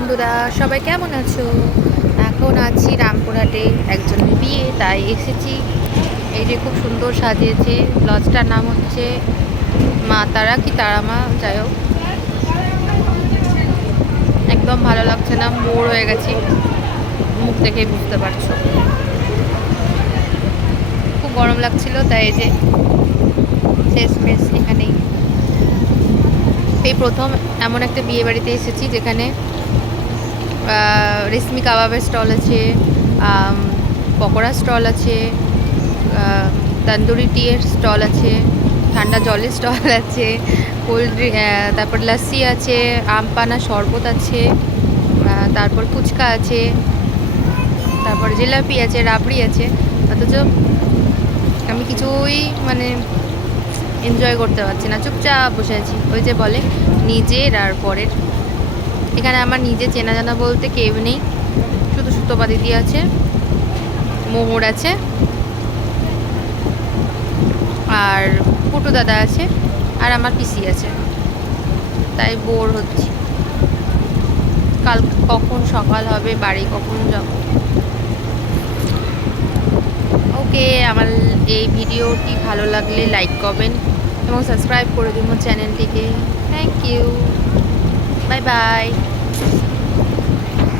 বন্ধুরা, সবাই কেমন আছো? এখন আছি রামপুরহাটে, একজনের বিয়ে, তাই এসেছি। এই যে খুব সুন্দর সাজিয়েছে। লজটার নাম হচ্ছে মা তারা কি তারা মা, যাই হোক, একদম ভালো লাগছে না, বোর হয়ে গেছি। মুখ দেখেই বুঝতে পারছো, খুব গরম লাগছিল, তাই এই যে শেষ মেশ এখানেই। এই প্রথম এমন একটা বিয়ে বাড়িতে এসেছি যেখানে রেশমি কাবাবের স্টল আছে, পকোড়া স্টল আছে, তন্দুরি টিয়ের স্টল আছে, ঠান্ডা জলের স্টল আছে, কোল্ড ড্রিঙ্ক, তারপর লস্যি আছে, আম পানা শরবত আছে, তারপর ফুচকা আছে, তারপর জিলাপি আছে, রাবড়ি আছে। অথচ আমি কিছুই মানে এনজয় করতে পারছি না, চুপচাপ বসে আছি। ওই যে বলে নিজের আর পরের, এখানে আমার নিজে চেনা জানা বলতে কেউ নেই, শুধু সুতপা দিদি আছে, মোহর আছে, আর পুটু দাদা আছে, আর আমার পিসি আছে। তাই বোর হচ্ছি। কাল কখন সকাল হবে, বাড়ি কখন যাব। ওকে, আমার এই ভিডিওটি ভালো লাগলে লাইক করবেন এবং সাবস্ক্রাইব করে দিন চ্যানেলটিকে। Thank you, bye by.